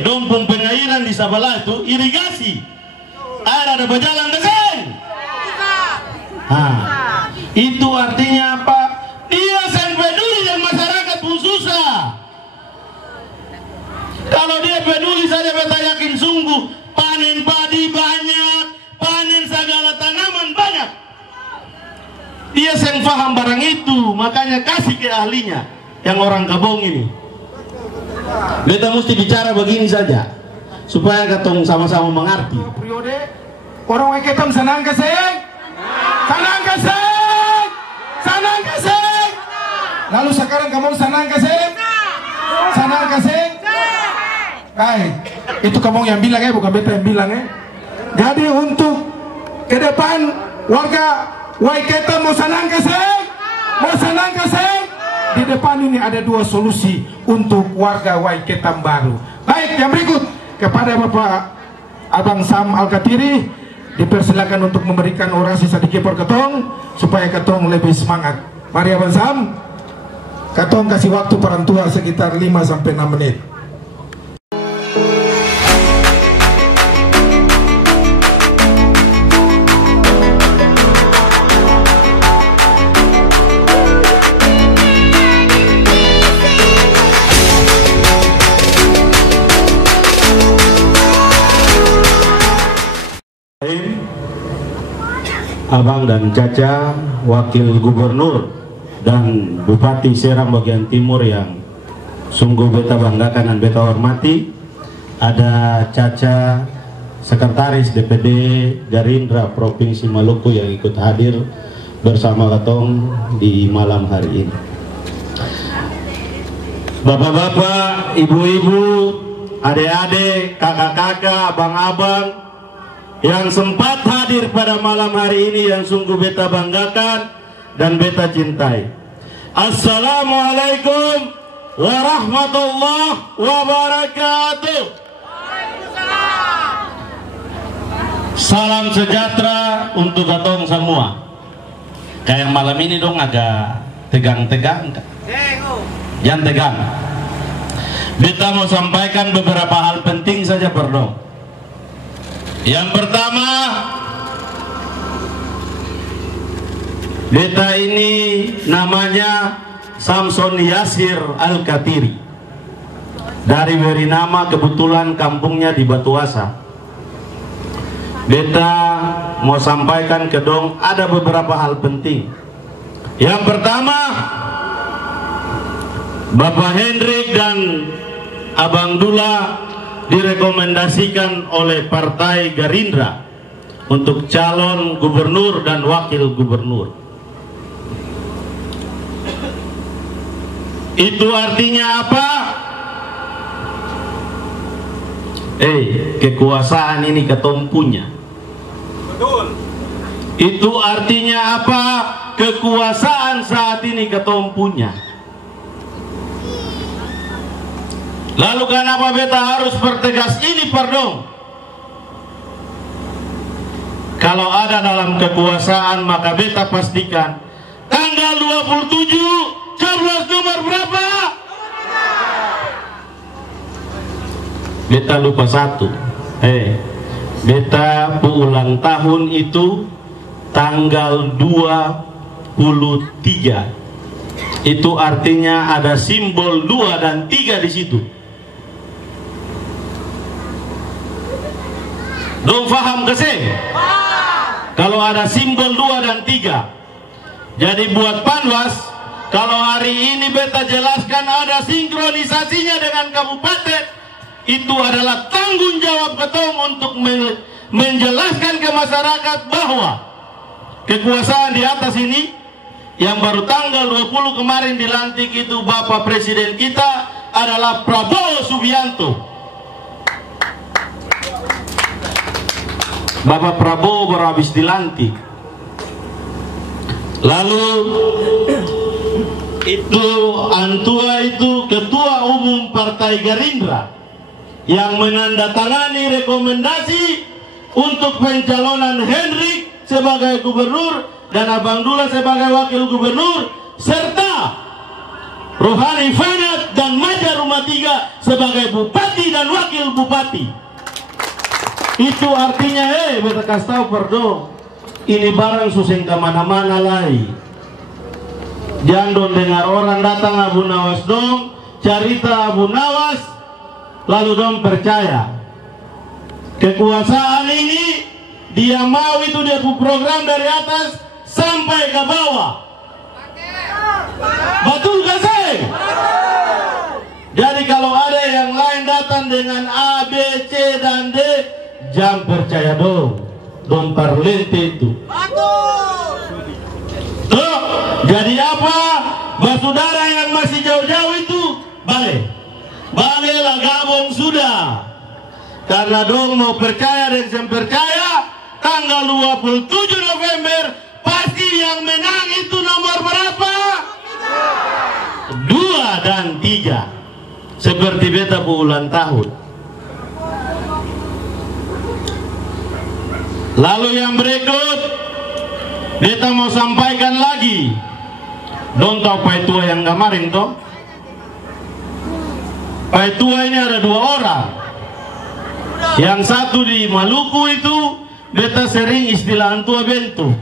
Dompung pengairan di sebelah itu irigasi. Air ada berjalan keseng. Itu artinya apa? Dia sangat peduli dan masyarakat pun susah. Kalau dia peduli saja, beta yakin sungguh panen padi banyak, panen segala tanaman banyak. Dia yang paham barang itu, makanya kasih ke ahlinya yang orang Kabong ini. Beta mesti bicara begini saja supaya ketong sama-sama mengerti. Periode orang weketam senang keseng, senang keseng, senang keseng. Lalu sekarang kamu senang keseng, senang keseng. Baik, itu kamu yang bilang ya, bukan beta yang bilang ya. Jadi untuk ke depan warga Waiketa mau senang keseng, mau senang keseng. Di depan ini ada dua solusi untuk warga Waiketa baru. Baik, yang berikut kepada Bapak Abang Sam Al-Katiri dipersilakan untuk memberikan orasi sedikit per ketong supaya ketong lebih semangat. Mari Abang Sam, ketong kasih waktu orang tua sekitar 5-6 menit. Abang dan Caca, Wakil Gubernur dan Bupati Serang bagian Timur yang sungguh beta banggakan dan beta hormati. Ada Caca, Sekretaris DPD Gerindra Provinsi Maluku yang ikut hadir bersama ketong di malam hari ini. Bapak-bapak, ibu-ibu, adik-adik, kakak-kakak, abang-abang yang sempat hadir pada malam hari ini yang sungguh beta banggakan dan beta cintai. Assalamualaikum warahmatullahi wabarakatuh. Salam sejahtera untuk katong semua. Kayak malam ini dong agak tegang-tegang. Jangan tegang. Beta mau sampaikan beberapa hal penting saja perdong. Yang pertama, beta ini namanya Samson Yasir Al-Katiri. Dari Werinama, kebetulan kampungnya di Batuasa. Beta mau sampaikan ke dong ada beberapa hal penting. Yang pertama, Bapak Hendrik dan Abang Dula direkomendasikan oleh Partai Gerindra untuk calon gubernur dan wakil gubernur. Itu artinya apa? Kekuasaan ini ketong punya. Betul. Itu artinya apa? Kekuasaan saat ini ketong punya. Lalu kenapa beta harus pertegas ini pardon? Kalau ada dalam kekuasaan maka beta pastikan tanggal 27 coblos nomor berapa? Beta lupa satu. Beta ulang tahun itu tanggal 23. Itu artinya ada simbol 2 dan 3 di situ. Dong paham keseng? Kalau ada simbol 2 dan 3. Jadi buat Panwas, kalau hari ini beta jelaskan ada sinkronisasinya dengan kabupaten, itu adalah tanggung jawab ketong untuk menjelaskan ke masyarakat bahwa kekuasaan di atas ini yang baru tanggal 20 kemarin dilantik itu Bapak Presiden kita adalah Prabowo Subianto. Bapak Prabowo baru habis dilantik. Lalu itu Antua itu Ketua Umum Partai Gerindra yang menandatangani rekomendasi untuk pencalonan Hendrik sebagai gubernur dan Abang Dula sebagai wakil gubernur serta Rohani Fanat dan Maja Rumah 3 sebagai bupati dan wakil bupati. Itu artinya, beta kasih tahu perdo, ini barang suseng kemana-mana lagi. Jangan dong dengar orang datang Abu Nawas dong, cerita Abu Nawas, lalu dong percaya. Kekuasaan ini dia mau itu dia program dari atas sampai ke bawah. Betul gak sih? Jadi kalau ada yang lain datang dengan A, B, C, dan D, jangan percaya dong. Dong parlente itu. Tuh, jadi apa? Saudara yang masih jauh-jauh itu, balik lah gabung sudah. Karena dong mau percaya dan saya percaya, tanggal 27 November pasti yang menang itu nomor berapa? 2 dan 3. Seperti beta ulang tahun. Lalu yang berikut beta mau sampaikan lagi. Dong tahu Pai Tua yang kemarin toh? Pai Tua ini ada 2 orang. Yang satu di Maluku itu beta sering istilah antua bentu.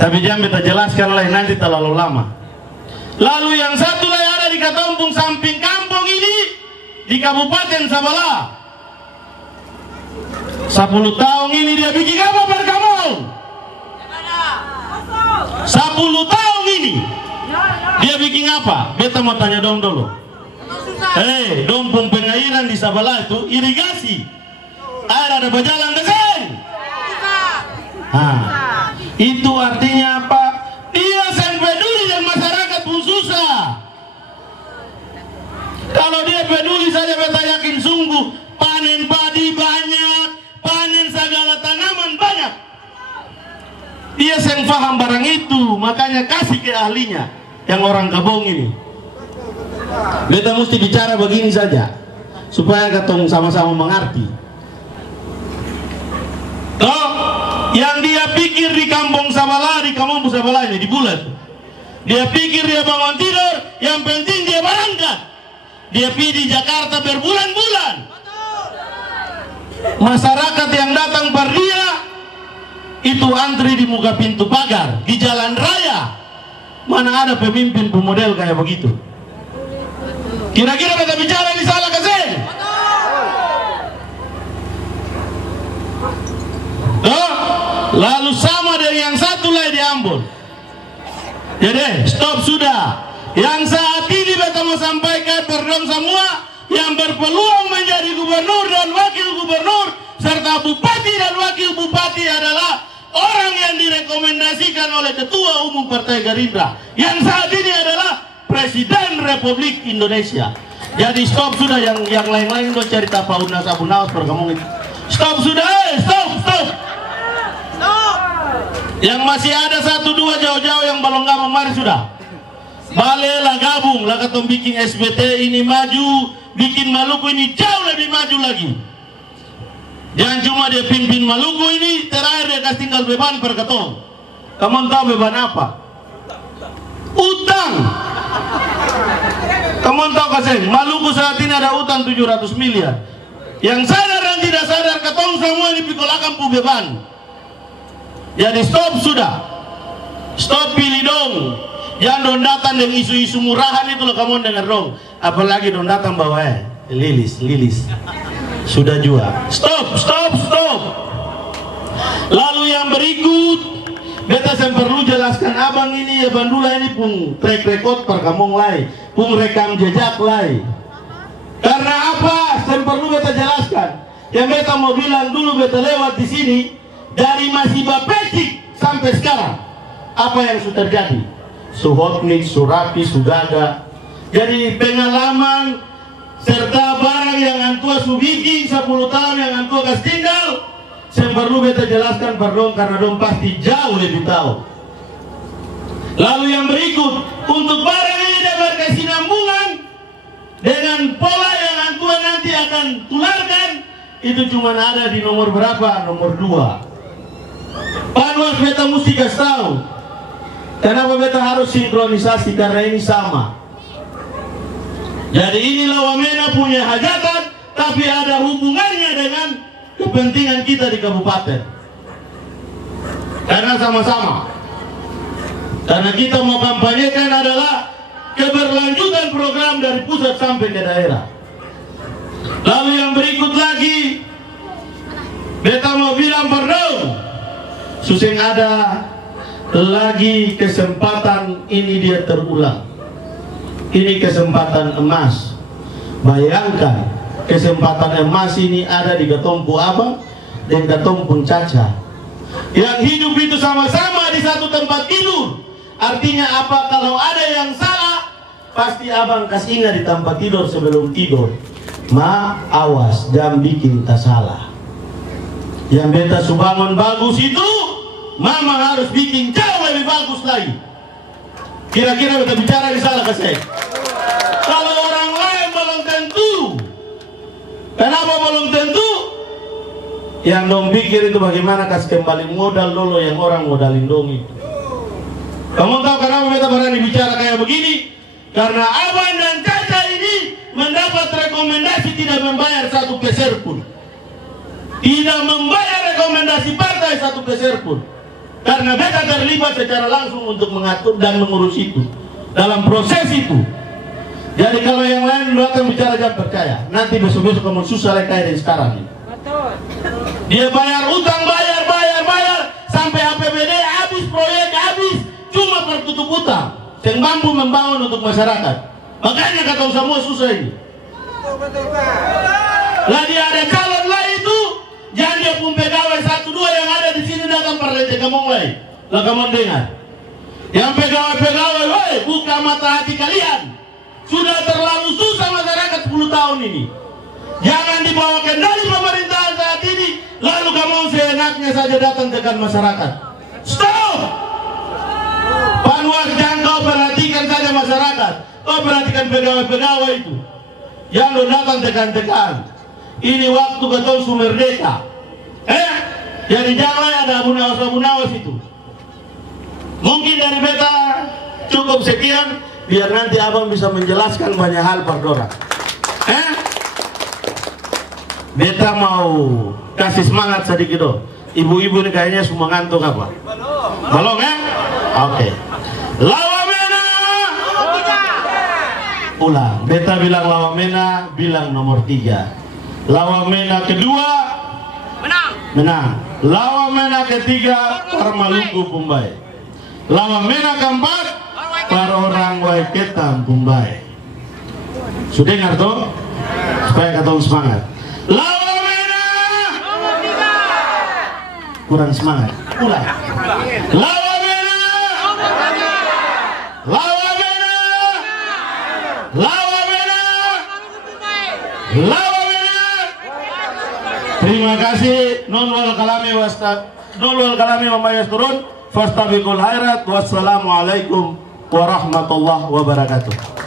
Tapi jangan beta jelaskan lain nanti terlalu lama. Lalu yang satu lagi ada di Katompung samping kampung ini di Kabupaten Sabala. 10 tahun ini dia bikin apa per kamu? 10 tahun ini dia bikin apa? Beta mau tanya dong dulu. Dong pengairan di Sabala itu irigasi. Ada berjalan ke sini. Itu artinya apa? Dia sangat peduli dan masyarakat pun susah. Kalau dia peduli saja beta yakin sungguh panen padi banyak, panen segala tanaman banyak. Dia yang paham barang itu, makanya kasih ke ahlinya yang orang Kabong ini. Beta mesti bicara begini saja supaya ketong sama-sama mengerti. Toh, yang dia pikir di kampung Sabala, di kampung Sabala ini di bulan, dia pikir dia bangun tidur, yang penting dia berangkat. Dia pergi di Jakarta berbulan-bulan. Masyarakat yang datang per dia itu antri di muka pintu pagar di jalan raya. Mana ada pemimpin pemodel kayak begitu? Kira-kira kita bicara ini salah kasih? Lalu sama dengan yang satu lagi di Ambon. Jadi stop sudah. Yang saat ini beta mau sampaikan berdong semua yang berpeluang menjadi gubernur dan wakil gubernur serta bupati dan wakil bupati adalah orang yang direkomendasikan oleh Ketua Umum Partai Gerindra yang saat ini adalah Presiden Republik Indonesia. Jadi stop sudah, yang lain-lain udah cerita Pak Unas Abu Nawas perkembangan. Stop sudah, stop. Yang masih ada 1-2 jauh-jauh yang belum mari sudah. Baliklah gabung, lah ketemu bikin SBT ini maju, bikin Maluku ini jauh lebih maju lagi. Jangan cuma dia pimpin Maluku ini, terakhir dia kasih tinggal beban per ketong. Kamu tahu beban apa? Utang. Kamu tahu kasih, Maluku saat ini ada utang 700 miliar. Yang sadar dan tidak sadar ketong semua ini pikulakan pu beban. Jadi stop sudah. Stop pilih dong. Jangan dong datang dengan isu-isu murahan itu loh kamu dengar dong. Apalagi dong datang bawa lilis. Sudah juga. Stop. Lalu yang berikut, beta saya perlu jelaskan abang ini ya Bandula ini pun track record perkamung lai, pun rekam jejak lai. Karena apa? Saya perlu beta jelaskan. Yang beta mau bilang dulu beta lewat di sini dari masih Bapecik sampai sekarang apa yang sudah terjadi? Suhotnik, Surapi, Sugaga. Jadi pengalaman serta barang yang antua subiki 10 tahun yang antua kas tinggal, saya perlu beta jelaskan pardon karena dong pasti jauh lebih tahu. Lalu yang berikut, untuk barang ini dapat kesinambungan dengan pola yang antua nanti akan tularkan, itu cuma ada di nomor berapa? Nomor 2. Panwas beta mesti kasih tahu. Kenapa beta harus sinkronisasi? Karena ini sama. Jadi inilah Wamena punya hajatan, tapi ada hubungannya dengan kepentingan kita di kabupaten. Karena sama-sama. Karena kita mau kampanyekan adalah keberlanjutan program dari pusat sampai ke daerah. Lalu yang berikut lagi, beta mau bilang pardon, suseng ada lagi kesempatan ini dia terulang. Ini kesempatan emas. Bayangkan kesempatan emas ini ada di Gatompu Abang dan Gatompu Caca, yang hidup itu sama-sama di satu tempat tidur. Artinya apa? Kalau ada yang salah, pasti abang kasih ingat di tempat tidur sebelum tidur. Awas, jangan bikin tak salah. Yang beta subangun bagus itu, mama harus bikin jauh lebih bagus lagi. Kira-kira beta bicara di salah kasih. Kalau orang lain belum tentu. Kenapa belum tentu? Yang dong pikir itu bagaimana kasih kembali modal dulu yang orang modalin dong itu. Kamu tahu kenapa beta berani bicara kayak begini? Karena Abang dan Caca ini mendapat rekomendasi tidak membayar 1 peser pun. Tidak membayar rekomendasi partai 1 peser pun. Karena beta terlibat secara langsung untuk mengatur dan mengurus itu. Dalam proses itu. Jadi kalau yang lain datang bicara jangan percaya. Nanti besok-besok kamu susah kayak dari sekarang ini. Dia bayar utang, bayar. Sampai APBD habis, proyek habis. Cuma pertutup utang, yang mampu membangun untuk masyarakat. Makanya kata semua susah ini. Lah dia ada calon lah itu, jangan dia pun pegawai 1-2 yang ada di sini datang parlente kamu mulai. Lah kamu dengar. Yang pegawai, woi, buka mata hati kalian. Sudah terlalu susah masyarakat 10 tahun ini. Jangan dibawa kendali pemerintahan saat ini, lalu kamu seenaknya saja datang tekan masyarakat. Stop! Panwas, jangan kau perhatikan saja masyarakat. Kau perhatikan pegawai-pegawai itu yang lo datang tekan-tekan. Ini waktu betul Sumerdeka. Jadi jangan ada Abu Nawas itu. Mungkin dari beta cukup sekian, biar nanti abang bisa menjelaskan banyak hal pardora. Beta mau kasih semangat sedikit dong. Ibu-ibu ini kayaknya semua ngantuk apa? Belum ya? Oke. Lawamena. Ulang. Beta bilang Lawamena, bilang nomor 3. Lawamena kedua menang. Lawamena ketiga Parmaluku Pumbai. Lawamena keempat para orang Waiketam Pumbai. Sudah dengar toh? Supaya kata semangat. Lawamena. Kurang semangat. Ulang. Lawamena. Lawamena. Lawamena. Lawamena. Terima kasih. Nonwal kalami wamayas turun. Fastabiqul khairat. Wassalamualaikum warahmatullahi wabarakatuh.